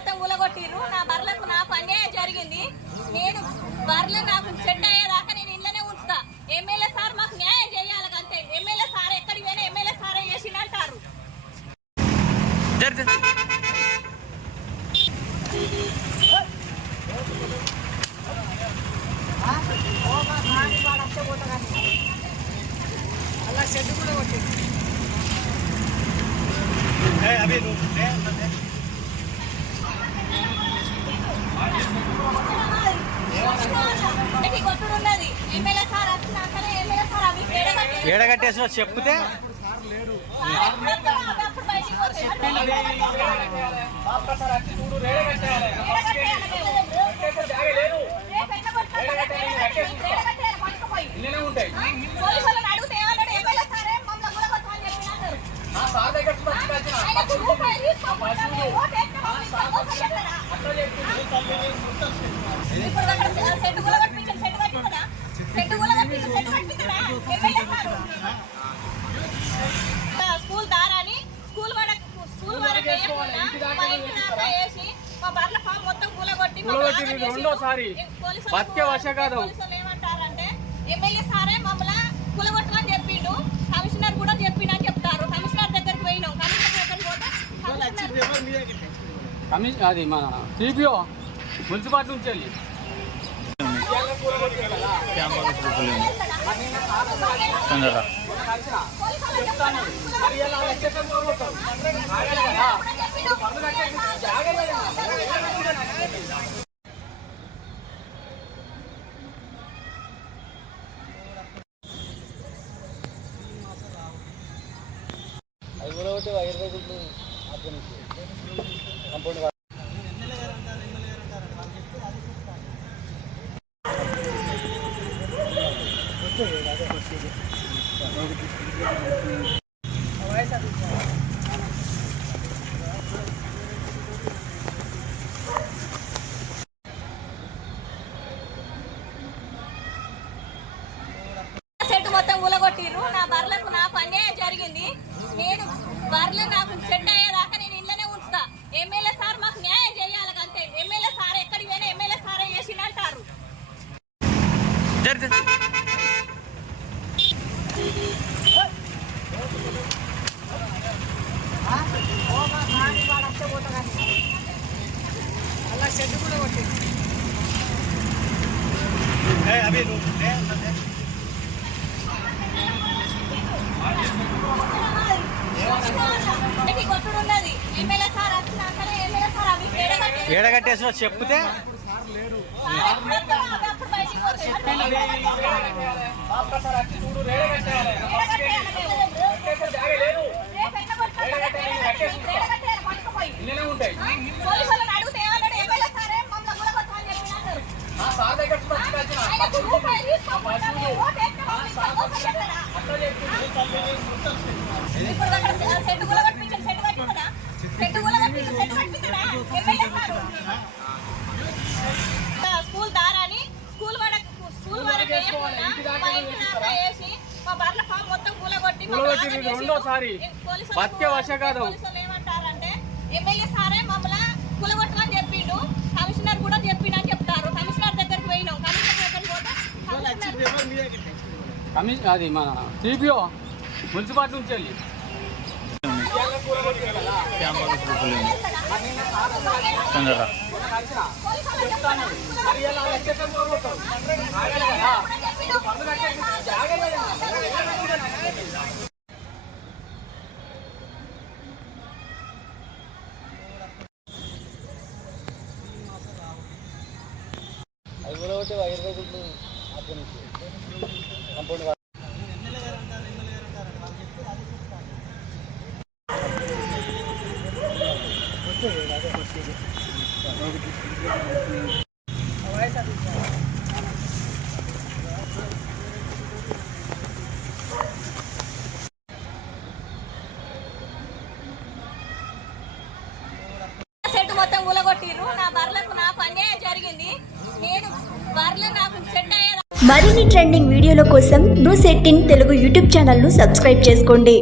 మొత్తం కూలగొట్టిర్రు. నా బర్లకు నాకు అన్యాయం జరిగింది. నేను బర్రెలు నాకు సెట్ అయ్యేదాకా నేను ఇంట్లోనే ఉంచుతా. ఎమ్మెల్యే సార్ మాకు న్యాయం చేయాలి అంతే. ఎమ్మెల్యే సార్ ఎక్కడికి పోయినా ఎమ్మెల్యే సారే చేసిందంటారు. అలా షెడ్ కూడా కొట్టింది. ఏడగట్టేసిన చెప్తే స్కూల్ దారాని స్కూల్ వరకు వేసి మా బర్ల ఫామ్ మొత్తం కూలగొట్టి రెండోసారి ఏమంటారంటే ఎమ్మెల్యే సారే మమ్మల్ని కూలగొట్టమని చెప్పిండు. కమిషనర్ కూడా చెప్పిండని చెప్తారు. కమిషనర్ దగ్గరికి పోయినాం. కమిషనర్ దగ్గరికి పోతే అది మన సిపిఓ మున్సిపాలిటీ నుంచి వెళ్ళి అది కూడా ఒకటి 20 గుడ్లు కంపౌండ్ మొత్తం కూలగొట్టిర్రు. నా బర్లకు నాకు అన్యాయం జరిగింది. నేను బర్రెలు నాకు సెట్ అయ్యేదాకా నేను ఇంట్లోనే ఉంచుతా. ఎమ్మెల్యే సార్ మాకు న్యాయం చేయాలి అంతే. ఎమ్మెల్యే సార్ ఎక్కడికి పోయినా ఎమ్మెల్యే సారే చేసిందంటారు. అలా షెడ్ కూడా కొట్టింది. ఏడగట్టేసిన చెప్తే స్కూల్ దారాని స్కూల్ వరకు వేసి మా బర్ల ఫామ్ మొత్తం కూలగొట్టి రెండోసారి ఏమంటారంటే ఎమ్మెల్యే సారే మమ్మల్ని కూలగొట్టమని చెప్పిండు. కమిషనర్ కూడా చెప్పిండని చెప్తారు. కమిషనర్ దగ్గరికి పోయినాం. కమిషనర్ దగ్గరికి పోతే అది మన సిపిఓ మున్సిపాలిటీ నుంచి వెళ్ళి అది కూడా ఒకటి 20 గుడ్లు కంపౌండ్ మొత్తం కూలగొట్టిర్రు. నా బర్లకు నాకు అన్యాయం జరిగింది. నేను బర్రెలు నాకు సెట్ అయ్యేదాకా మరిన్ని ట్రెండింగ్ వీడియోల కోసం న్యూస్ 18 తెలుగు యూట్యూబ్ ఛానల్ ను సబ్స్క్రైబ్ చేసుకోండి.